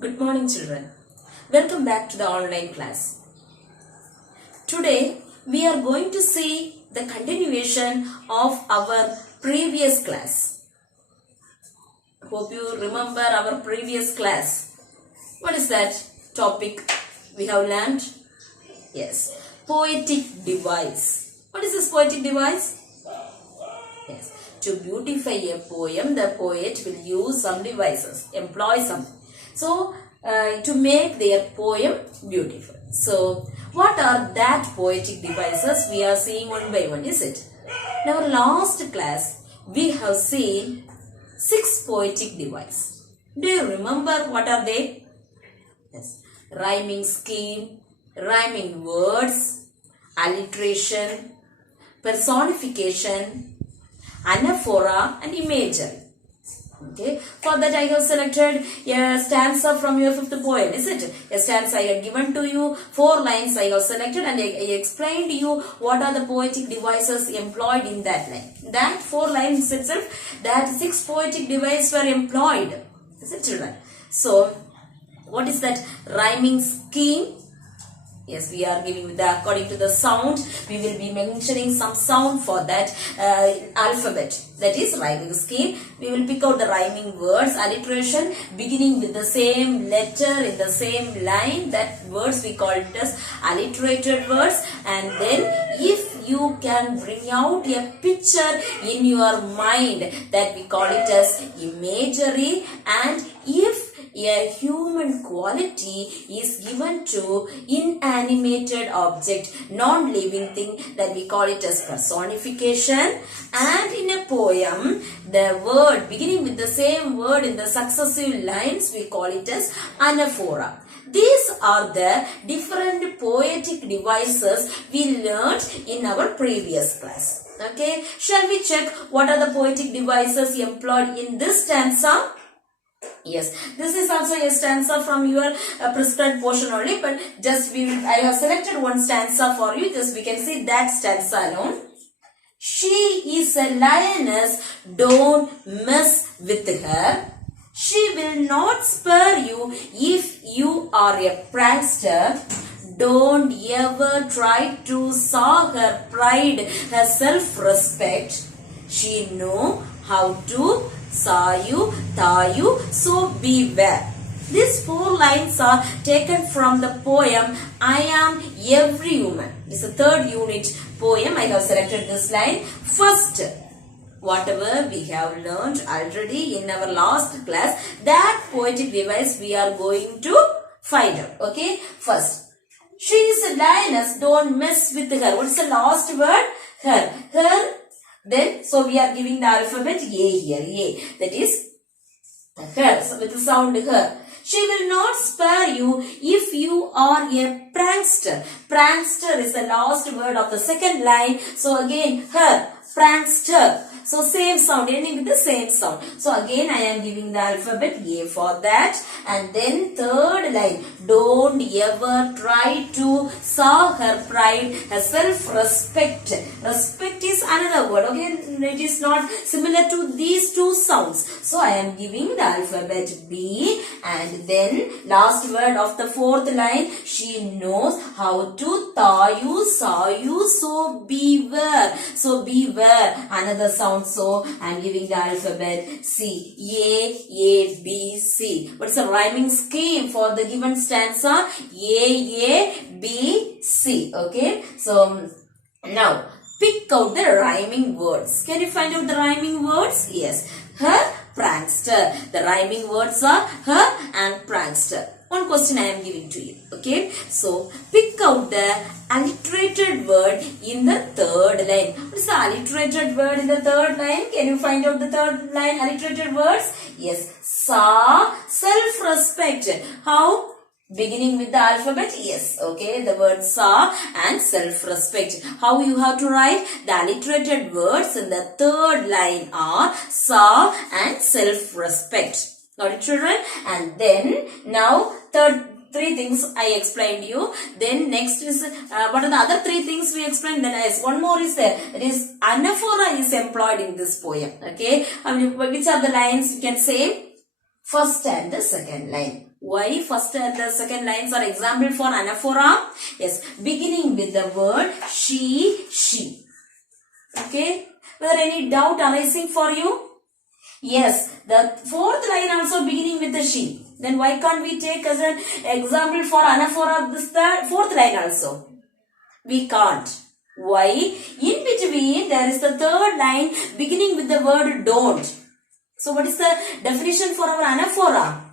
Good morning, children. Welcome back to the online class. Today we are going to see the continuation of our previous class. Hope you remember our previous class. What is that topic we have learned? Yes, poetic device. What is this poetic device? Yes, to beautify a poem, the poet will use some devices, employ some. So, to make their poem beautiful. So, what are that poetic devices? We are seeing one by one, is it? In our last class, we have seen 6 poetic devices. Do you remember what are they? Yes, rhyming scheme, rhyming words, alliteration, personification, anaphora and imagery. Okay, for that I have selected a stanza from your 5th poem, is it? A stanza I had given to you, 4 lines I have selected and I explained to you what are the poetic devices employed in that line. That 4 lines itself, that 6 poetic devices were employed, is it, children? So, what is that rhyming scheme? Yes, we are giving according to the sound. We will be mentioning some sound for that alphabet. That is rhyming scheme. We will pick out the rhyming words, alliteration, beginning with the same letter in the same line. That words we call it as alliterated words. And then if you can bring out a picture in your mind, that we call it as imagery. And if a human quality is given to inanimated object, non-living thing, that we call it as personification. And in a poem, the word beginning with the same word in the successive lines, we call it as anaphora. These are the different poetic devices we learned in our previous class. Okay, shall we check what are the poetic devices employed in this stanza? Yes, this is also a stanza from your prescribed portion only, but just I have selected one stanza for you. Just we can see that stanza alone. She is a lioness, don't mess with her. She will not spare you if you are a prankster. Don't ever try to saw her pride, her self-respect. She know how to saw you, thaw you, so beware. These 4 lines are taken from the poem I Am Every Woman. It's a 3rd unit poem. I have selected this line. First, whatever we have learned already in our last class, that poetic device we are going to find out. Okay, first, she is a lioness, don't mess with her. What is the last word? Her. Her. Then, so we are giving the alphabet A here, A. That is her, so with the sound her. She will not spare you if you are a prankster. Prankster is the last word of the 2nd line. So again, her, prankster. So same sound, ending with the same sound. So again I am giving the alphabet A for that. And then 3rd line, don't ever try to saw her pride, her self-respect. Respect is another word, okay? It is not similar to these 2 sounds. So I am giving the alphabet B. And then last word of the 4th line, she knows how to thaw you, saw you, so beware. So beware, another sound. So I am giving the alphabet C. A, B, C. What's the rhyming scheme for the given stanza? A, B, C. Okay. So now pick out the rhyming words. Can you find out the rhyming words? Yes. Her, prankster. The rhyming words are her and prankster. One question I am giving to you. Okay. So, pick out the alliterated word in the 3rd line. What is the alliterated word in the 3rd line? Can you find out the 3rd line alliterated words? Yes. Saw, self-respect. How? Beginning with the alphabet? Yes. Okay. The word saw and self-respect. How you have to write? The alliterated words in the 3rd line are saw and self-respect. Got it, children? And then now 3 things I explained you. Then next is what are the other 3 things we explained? Then as one more is there. That is anaphora is employed in this poem. Okay. Which are the lines you can say? first and the second line. Why first and the second lines are example for anaphora? Yes, beginning with the word she. Okay, were any doubt arising for you? Yes, the fourth line also beginning with the she. Then why can't we take as an example for anaphora this fourth line also? We can't. Why? In between there is the third line beginning with the word don't. So what is the definition for our anaphora?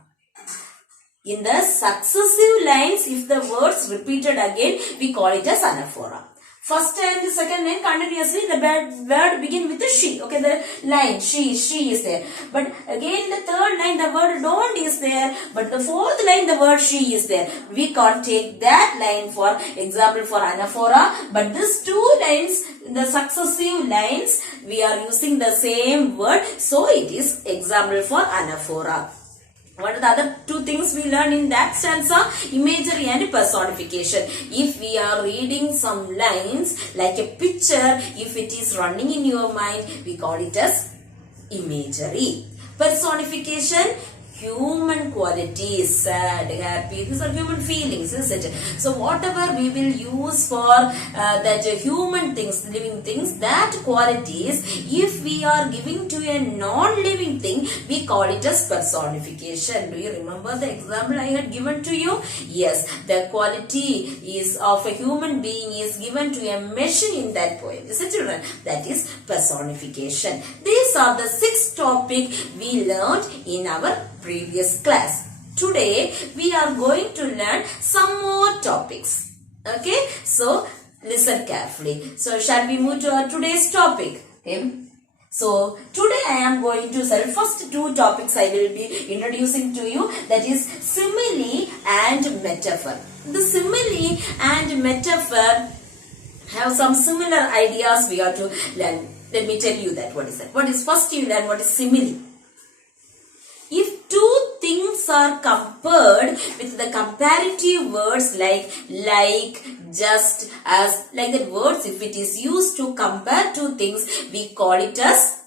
In the successive lines, if the words repeated again, we call it as anaphora. First and the second line continuously the word begin with the she. Okay, the line she is there. But again the third line the word don't is there. But the fourth line the word she is there. We can't take that line for example for anaphora. But these two lines, the successive lines, we are using the same word. So it is example for anaphora. What are the other two things we learn in that stanza? Imagery and personification. If we are reading some lines like a picture, if it is running in your mind, we call it as imagery. Personification, human qualities, sad, happy, these are human feelings, isn't it? So whatever we will use for that human things, living things, that qualities, if we are giving to a non-living thing, we call it as personification. Do you remember the example I had given to you? Yes, the quality is of a human being is given to a machine in that poem, isn't it? That is personification. These are the 6 topics we learned in our previous class. Today we are going to learn some more topics. Okay, so listen carefully. So shall we move to our today's topic? Okay. So today I am going to first 2 topics I will be introducing to you, that is simile and metaphor. The simile and metaphor have some similar ideas we are to learn. Let me tell you that. What is that? What is first you learn what is simile. If 2 things are compared with the comparative words like, just, as, like that words, if it is used to compare 2 things, we call it as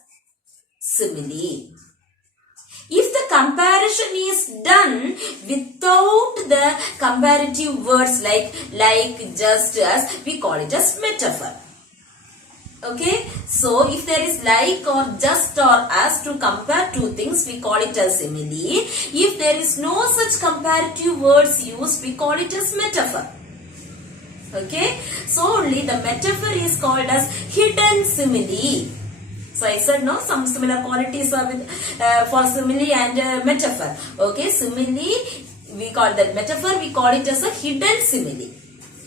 simile. If the comparison is done without the comparative words like, just, as, we call it as metaphor. Okay, so if there is like or just or as to compare 2 things, we call it as simile. If there is no such comparative words used, we call it as metaphor. Okay, so only the metaphor is called as hidden simile. So I said no, some similar qualities are with for simile and metaphor. Okay, simile we call that, metaphor we call it as a hidden simile.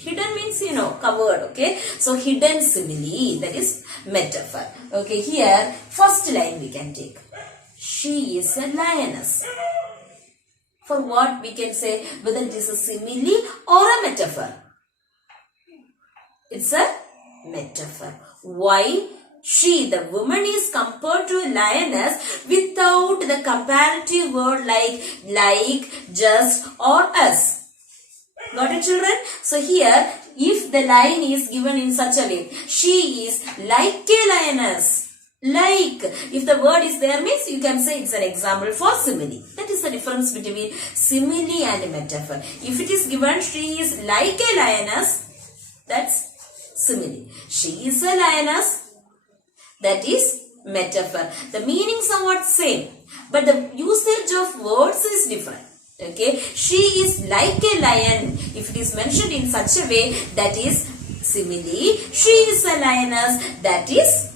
Hidden means, covered, okay. So, hidden simile, that is metaphor. Okay, here, first line we can take. She is a lioness. For what we can say, whether it is a simile or a metaphor. It's a metaphor. Why? She, the woman, is compared to a lioness without the comparative word like, just or as. Got it, children? So here, if the line is given in such a way, she is like a lioness. Like, if the word is there means you can say it's an example for simile. That is the difference between simile and metaphor. If it is given, she is like a lioness, that's simile. She is a lioness, that is metaphor. The meaning somewhat same, but the usage of words is different. Okay, she is like a lion. If it is mentioned in such a way, that is simile. She is a lioness, that is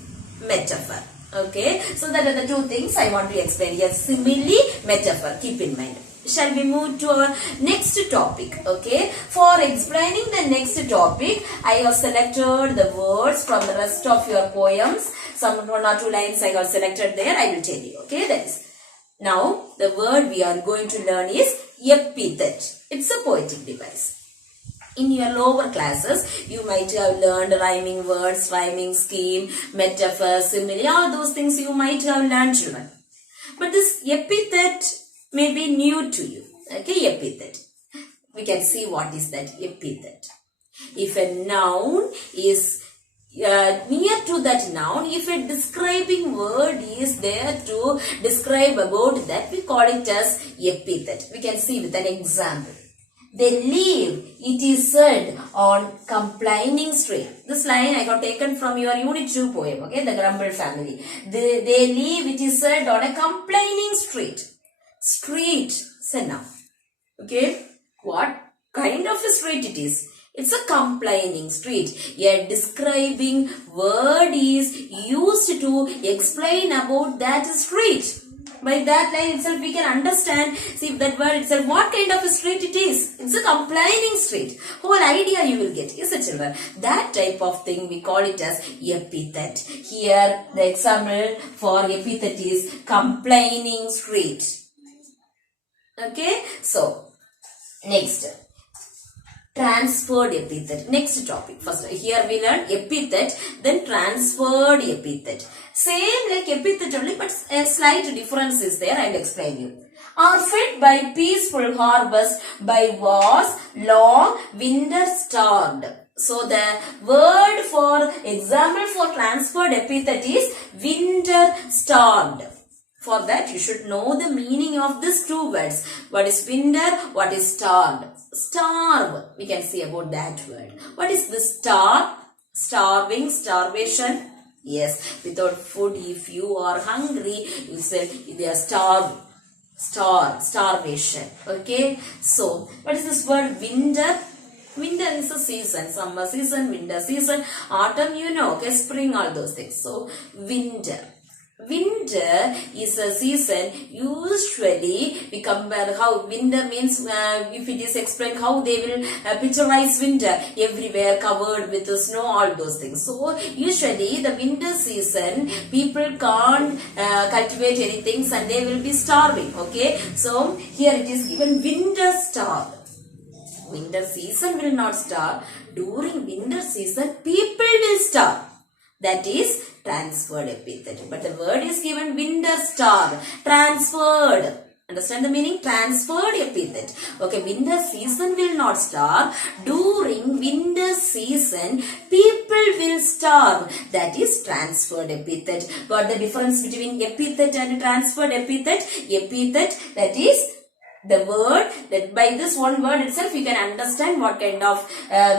metaphor. Okay, so that are the 2 things I want to explain here. Simile, metaphor. Keep in mind. Shall we move to our next topic? Okay, for explaining the next topic, I have selected the words from the rest of your poems. Some 1 or 2 lines I have selected there. I will tell you. Okay, that is. Now, the word we are going to learn is epithet. It's a poetic device. In your lower classes, you might have learned rhyming words, rhyming scheme, metaphor, simile, all those things you might have learned, children. But this epithet may be new to you. Okay, epithet. We can see what is that epithet. If a noun is near to that noun, if a describing word is there to describe about that, we call it as epithet. We can see with an example. They live, it is said, on complaining street. This line I got taken from your Unit 2 poem, okay, the Grumble family. They live, it is said, on a complaining street. Street, say now. Okay, what kind of a street it is? It's a complaining street. A describing word is used to explain about that street. By that line itself we can understand, see that word itself, what kind of a street it is. It's a complaining street. Whole idea you will get, is it children? That type of thing we call it as epithet. Here the example for epithet is complaining street. Okay, so next, transferred epithet. Next topic. First, here we learn epithet, then transferred epithet. Same like epithet only, but a slight difference is there. I will explain you. Are fed by peaceful harvest, by wars, long winter starved. So the word for example for transferred epithet is winter starved. For that you should know the meaning of these two words. What is winter? What is starved? Starve. We can see about that word. What is the starve? Starving, starvation. Yes, without food, if you are hungry, you say they are starved. Starvation. Okay. So, what is this word? Winter. Winter is a season. Summer season, winter season, autumn, you know, okay, spring, all those things. So, winter. Winter is a season. Usually we compare how winter means, if it is explained how they will picturize winter, everywhere covered with the snow, all those things. So usually the winter season people can't cultivate anything and they will be starving. Okay, so here it is given winter starve. Winter season will not starve. During winter season people will starve. That is transferred epithet. But the word is given winter starve. Transferred. Understand the meaning? Transferred epithet. Okay, winter season will not starve. During winter season, people will starve. That is transferred epithet. Got the difference between epithet and transferred epithet? Epithet, that is the word, that by this one word itself you can understand what kind of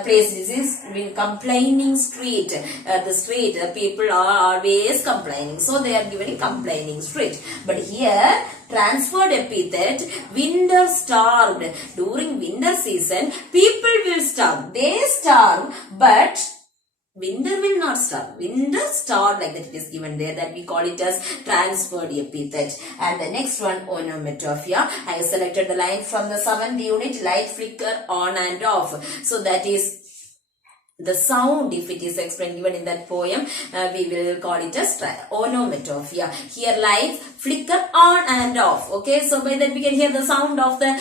place this is. In complaining street, the street, the people are always complaining, so they are given complaining street. But here transferred epithet, winter starved. During winter season people will starve. They starve, but winter will not starve. Winter starve, like that it is given there, that we call it as transferred epithet. And the next one, onomatopoeia. I have selected the line from the 7th unit, light flicker on and off. So that is the sound, if it is explained given in that poem, we will call it as onomatopoeia. Here lights flicker on and off. Okay, so by that we can hear the sound of the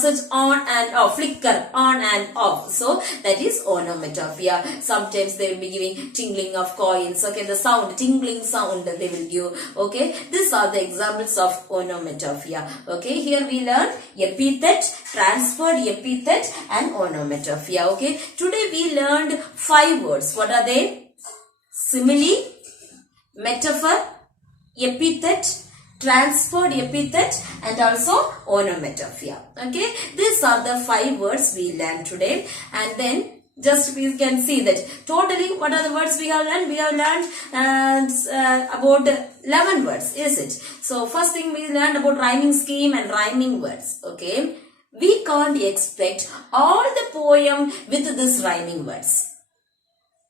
such on and off, flicker on and off. So that is onomatopoeia. Sometimes they will be giving tingling of coins. Okay, the sound, tingling sound they will give. Okay, these are the examples of onomatopoeia. Okay, here we learn epithet, transferred epithet and onomatopoeia. Okay, today we learned 5 words. What are they? Simile, metaphor, epithet, transferred epithet and also onomatopoeia. Okay, these are the 5 words we learned today. And then just we can see that totally what are the words we have learned? We have learned about 11 words, is it? So first thing we learned about rhyming scheme and rhyming words. Okay, we can't expect all the poem with this rhyming words.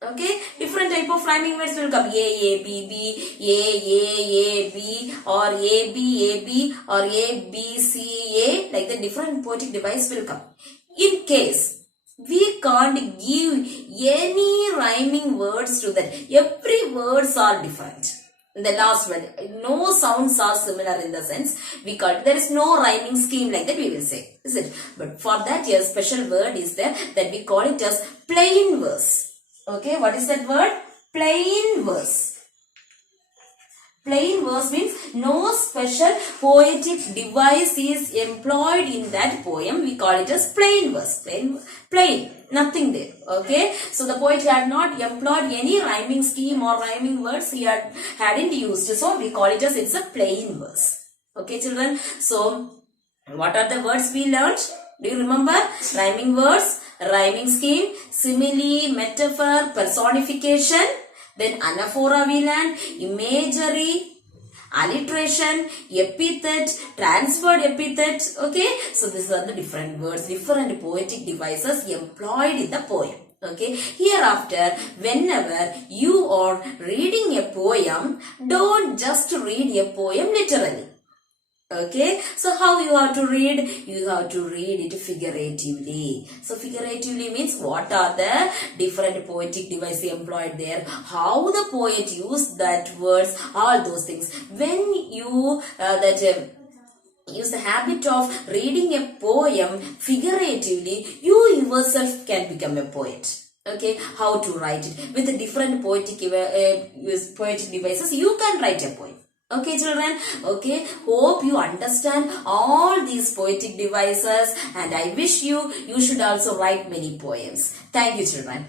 Okay, different type of rhyming words will come. A, B, B, A, B, or A, B, or A, B, C, A. Like the different poetic device will come. In case we can't give any rhyming words to that, every words are different. The last one, no sounds are similar in the sense we call it. There is no rhyming scheme like that we will say, is it? But for that a special word is there that we call it as plain verse. Okay, what is that word? Plain verse. Plain verse means no special poetic device is employed in that poem. We call it as plain verse. Plain. Nothing there. Okay. So the poet had not employed any rhyming scheme or rhyming words. He hadn't used. So we call it as it's a plain verse. Okay, children. So what are the words we learned? Do you remember? Rhyming words, rhyming scheme, simile, metaphor, personification. Then anaphora we learned, imagery, alliteration, epithet, transferred epithet. Okay. So these are the different words, different poetic devices employed in the poem. Okay. Hereafter, whenever you are reading a poem, don't just read a poem literally. Okay, so how you have to read? You have to read it figuratively. So figuratively means what are the different poetic devices employed there, how the poet used that words, all those things. When you use the habit of reading a poem figuratively, you yourself can become a poet. Okay, how to write it with the different poetic devices, you can write a poem. Okay, children. Okay, hope you understand all these poetic devices, and I wish you should also write many poems. Thank you, children.